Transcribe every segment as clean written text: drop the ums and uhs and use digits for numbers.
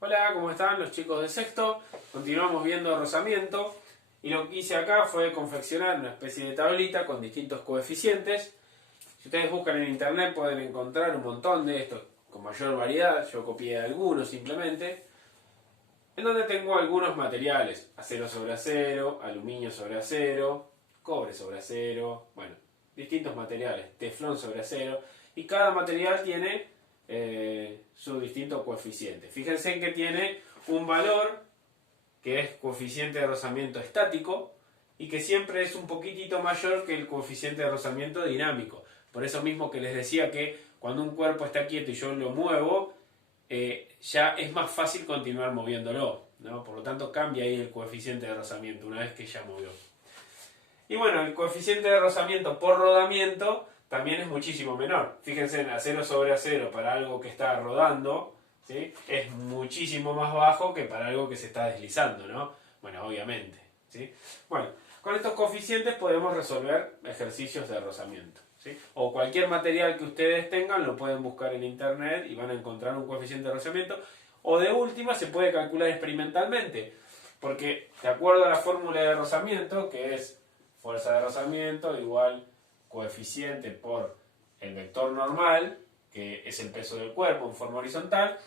Hola, ¿cómo están los chicos de sexto? Continuamos viendo rozamiento y lo que hice acá fue confeccionar una especie de tablita con distintos coeficientes. Si ustedes buscan en internet pueden encontrar un montón de estos con mayor variedad. Yo copié algunos simplemente, en donde tengo algunos materiales: acero sobre acero, aluminio sobre acero, cobre sobre acero, bueno, distintos materiales, teflón sobre acero, y cada material tiene su distinto coeficiente. Fíjense en que tiene un valor que es coeficiente de rozamiento estático y que siempre es un poquitito mayor que el coeficiente de rozamiento dinámico. Por eso mismo que les decía que cuando un cuerpo está quieto y yo lo muevo, ya es más fácil continuar moviéndolo, ¿no? Por lo tanto cambia ahí el coeficiente de rozamiento una vez que ya movió. Y bueno, el coeficiente de rozamiento por rodamiento también es muchísimo menor. Fíjense, en acero sobre acero para algo que está rodando, ¿sí?, es muchísimo más bajo que para algo que se está deslizando, ¿no? Bueno, obviamente, ¿sí? Bueno, con estos coeficientes podemos resolver ejercicios de rozamiento, ¿sí? O cualquier material que ustedes tengan lo pueden buscar en internet y van a encontrar un coeficiente de rozamiento. O de última se puede calcular experimentalmente, porque de acuerdo a la fórmula de rozamiento, que es fuerza de rozamiento igual coeficiente por el vector normal, que es el peso del cuerpo en forma horizontal.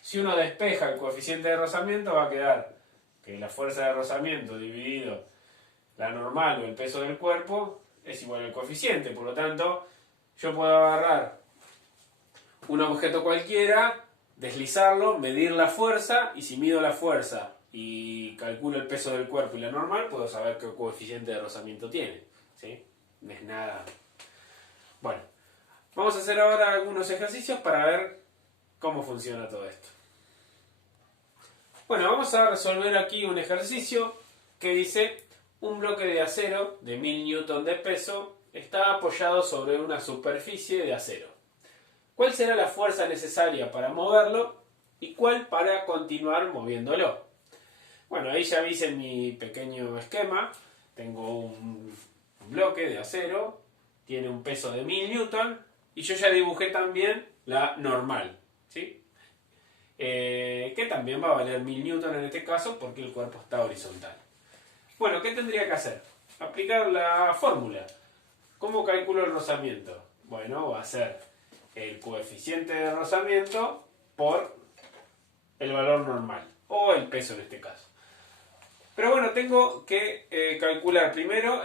Si uno despeja el coeficiente de rozamiento, va a quedar que la fuerza de rozamiento dividido la normal o el peso del cuerpo es igual al coeficiente. Por lo tanto, yo puedo agarrar un objeto cualquiera, deslizarlo, medir la fuerza, y si mido la fuerza y calculo el peso del cuerpo y la normal, puedo saber qué coeficiente de rozamiento tiene, ¿sí? No es nada. Bueno, vamos a hacer ahora algunos ejercicios para ver cómo funciona todo esto. Bueno, vamos a resolver aquí un ejercicio que dice: un bloque de acero de 1000 newton de peso está apoyado sobre una superficie de acero. ¿Cuál será la fuerza necesaria para moverlo y cuál para continuar moviéndolo? Bueno, ahí ya hice mi pequeño esquema. Tengo un bloque de acero, tiene un peso de 1000 newton y yo ya dibujé también la normal, ¿sí? Que también va a valer 1000 newton en este caso porque el cuerpo está horizontal. Bueno, ¿qué tendría que hacer? Aplicar la fórmula. ¿Cómo calculo el rozamiento? Bueno, va a ser el coeficiente de rozamiento por el valor normal, o el peso en este caso. Pero bueno, tengo que calcular primero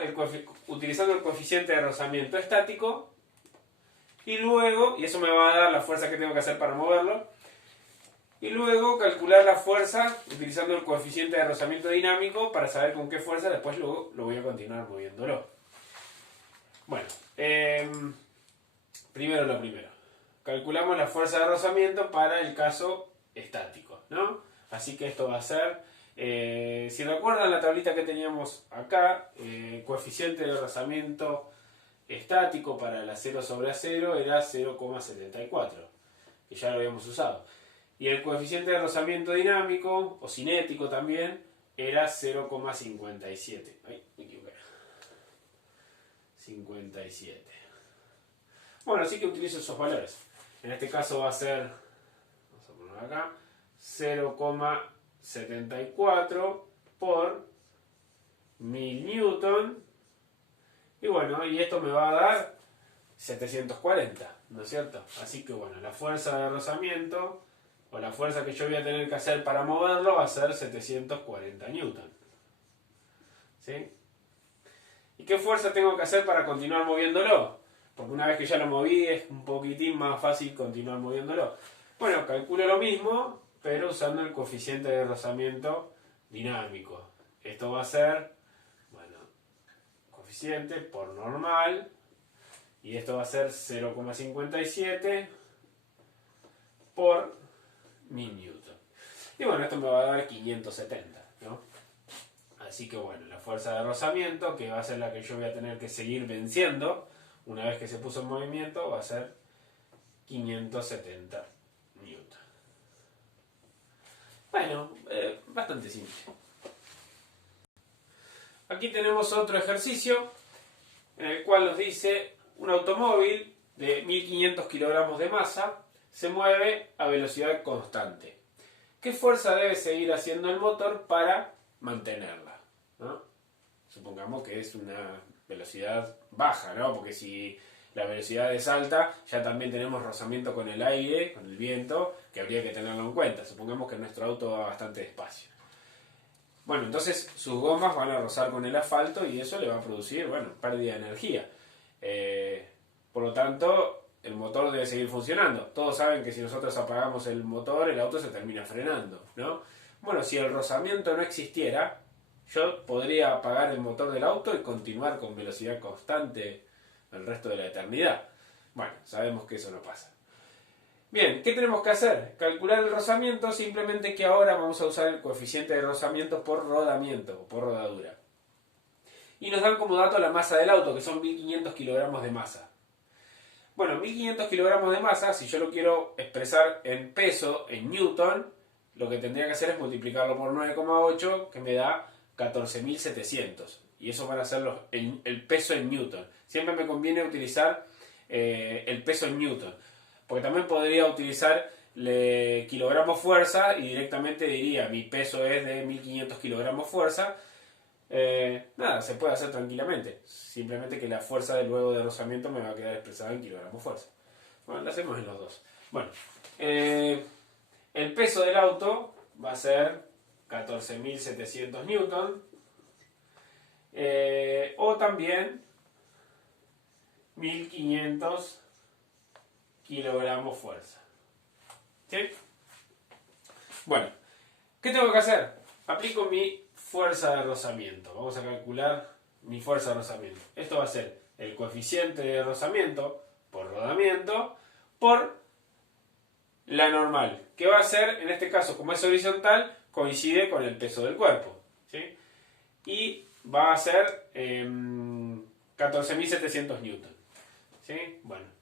utilizando el coeficiente de rozamiento estático, y luego, y eso me va a dar la fuerza que tengo que hacer para moverlo, y luego calcular la fuerza utilizando el coeficiente de rozamiento dinámico para saber con qué fuerza después luego lo voy a continuar moviéndolo. Bueno, primero lo primero. Calculamos la fuerza de rozamiento para el caso estático, ¿no? Así que esto va a ser, si recuerdan la tablita que teníamos acá, coeficiente de rozamiento estático para el acero sobre acero era 0,74, que ya lo habíamos usado. Y el coeficiente de rozamiento dinámico, o cinético también, era 0,57. Ay, me equivoqué. 57. Bueno, así que utilizo esos valores. En este caso va a ser, vamos a poner acá, 0,74 por 1000 newton. Y bueno, y esto me va a dar 740, ¿no es cierto? Así que bueno, la fuerza de rozamiento, o la fuerza que yo voy a tener que hacer para moverlo, va a ser 740 newton. ¿Sí? ¿Y qué fuerza tengo que hacer para continuar moviéndolo? Porque una vez que ya lo moví es un poquitín más fácil continuar moviéndolo. Bueno, calculo lo mismo, pero usando el coeficiente de rozamiento dinámico. Esto va a ser, bueno, coeficiente por normal, y esto va a ser 0,57 por 1000 newton. Y bueno, esto me va a dar 570, ¿no? Así que bueno, la fuerza de rozamiento, que va a ser la que yo voy a tener que seguir venciendo una vez que se puso en movimiento, va a ser 570 newton. Bueno, bastante simple. Aquí tenemos otro ejercicio en el cual nos dice: un automóvil de 1500 kilogramos de masa se mueve a velocidad constante. ¿qué fuerza debe seguir haciendo el motor para mantenerla? ¿No? Supongamos que es una velocidad baja, ¿no? Porque si la velocidad es alta, ya también tenemos rozamiento con el aire, con el viento, que habría que tenerlo en cuenta. Supongamos que nuestro auto va bastante despacio. Bueno, entonces sus gomas van a rozar con el asfalto y eso le va a producir, bueno, pérdida de energía. Por lo tanto, el motor debe seguir funcionando. Todos saben que si nosotros apagamos el motor, el auto se termina frenando, ¿no? Bueno, si el rozamiento no existiera, yo podría apagar el motor del auto y continuar con velocidad constante el resto de la eternidad. Bueno, sabemos que eso no pasa. Bien, ¿qué tenemos que hacer? Calcular el rozamiento, simplemente que ahora vamos a usar el coeficiente de rozamiento por rodamiento, o por rodadura. Y nos dan como dato la masa del auto, que son 1500 kilogramos de masa. Bueno, 1500 kilogramos de masa, si yo lo quiero expresar en peso, en newton, lo que tendría que hacer es multiplicarlo por 9,8, que me da 14.700. Y eso van a ser el peso en newton. Siempre me conviene utilizar el peso en newton. Porque también podría utilizar kilogramos fuerza y directamente diría mi peso es de 1500 kilogramos fuerza. Nada, se puede hacer tranquilamente. Simplemente que la fuerza del luego de rozamiento me va a quedar expresada en kilogramos fuerza. Bueno, lo hacemos en los dos. Bueno, el peso del auto va a ser 14.700 newton. O también 1500 kilogramos fuerza. ¿Sí? Bueno, ¿qué tengo que hacer? Aplico mi fuerza de rozamiento. Vamos a calcular mi fuerza de rozamiento. Esto va a ser el coeficiente de rozamiento por rodamiento por la normal, que va a ser, en este caso, como es horizontal, coincide con el peso del cuerpo. ¿Sí? Y va a ser 14.700 newton. ¿Sí? Bueno.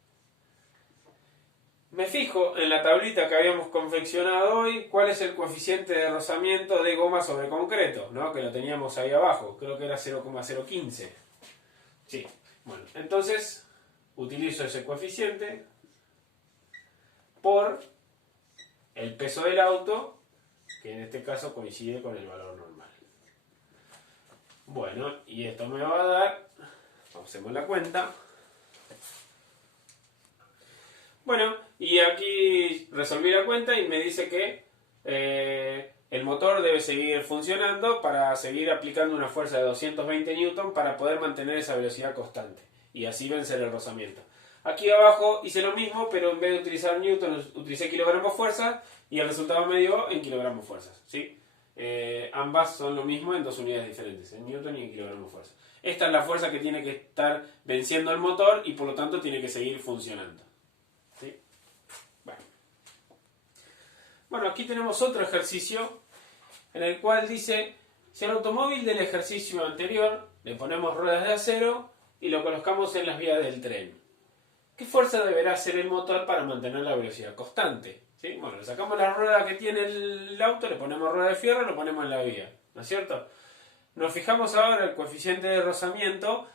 Me fijo en la tablita que habíamos confeccionado hoy, cuál es el coeficiente de rozamiento de goma sobre concreto, ¿no? Que lo teníamos ahí abajo, creo que era 0,015. Sí, bueno, entonces utilizo ese coeficiente por el peso del auto, que en este caso coincide con el valor normal. Bueno, y esto me va a dar, hacemos la cuenta. Bueno, y aquí resolví la cuenta y me dice que el motor debe seguir funcionando para seguir aplicando una fuerza de 220 newton para poder mantener esa velocidad constante y así vencer el rozamiento. Aquí abajo hice lo mismo, pero en vez de utilizar newton utilicé kilogramos fuerza y el resultado me dio en kilogramos fuerzas, ¿sí? Ambas son lo mismo en dos unidades diferentes, en newton y en kilogramos fuerza. Esta es la fuerza que tiene que estar venciendo el motor y por lo tanto tiene que seguir funcionando. ¿Sí? Bueno, aquí tenemos otro ejercicio en el cual dice, si al automóvil del ejercicio anterior le ponemos ruedas de acero y lo colocamos en las vías del tren, ¿qué fuerza deberá hacer el motor para mantener la velocidad constante? ¿Sí? Bueno, le sacamos la rueda que tiene el auto, le ponemos rueda de fierro y lo ponemos en la vía, ¿no es cierto? Nos fijamos ahora, el coeficiente de rozamiento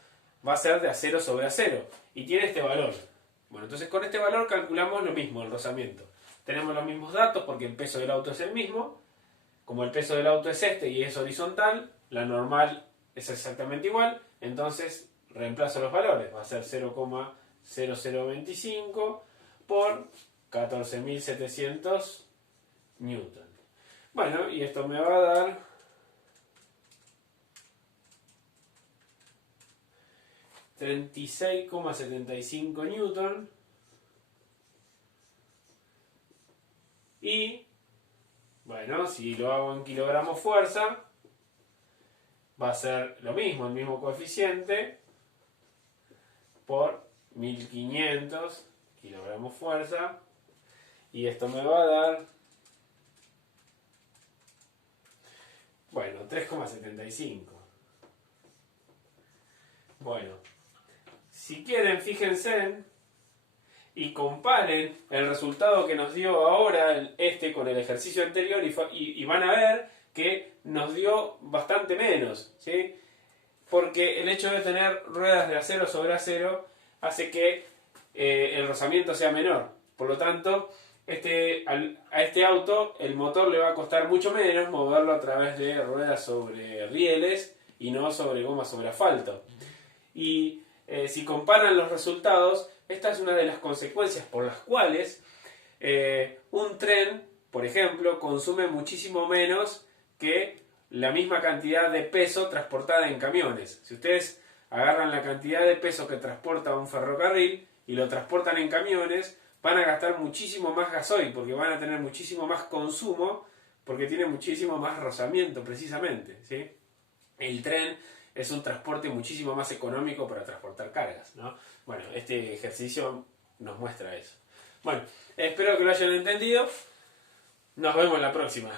va a ser de acero sobre acero y tiene este valor. Bueno, entonces con este valor calculamos lo mismo, el rozamiento. Tenemos los mismos datos porque el peso del auto es el mismo. Como el peso del auto es este y es horizontal, la normal es exactamente igual, entonces reemplazo los valores. Va a ser 0,0025 por 14.700 newton. Bueno, y esto me va a dar 36,75 newton. Y, bueno, si lo hago en kilogramos fuerza, va a ser lo mismo, el mismo coeficiente, por 1500 kilogramos fuerza. Y esto me va a dar, bueno, 3,75. Bueno, si quieren, fíjense y comparen el resultado que nos dio ahora con el ejercicio anterior y van a ver que nos dio bastante menos, ¿sí? Porque el hecho de tener ruedas de acero sobre acero hace que el rozamiento sea menor. Por lo tanto, a este auto el motor le va a costar mucho menos moverlo a través de ruedas sobre rieles y no sobre goma sobre asfalto. Y si comparan los resultados, esta es una de las consecuencias por las cuales un tren, por ejemplo, consume muchísimo menos que la misma cantidad de peso transportada en camiones. Si ustedes agarran la cantidad de peso que transporta un ferrocarril y lo transportan en camiones, van a gastar muchísimo más gasoil, porque van a tener muchísimo más consumo, porque tiene muchísimo más rozamiento precisamente, ¿sí? El tren es un transporte muchísimo más económico para transportar cargas, ¿no? Bueno, este ejercicio nos muestra eso. Bueno, espero que lo hayan entendido. Nos vemos la próxima.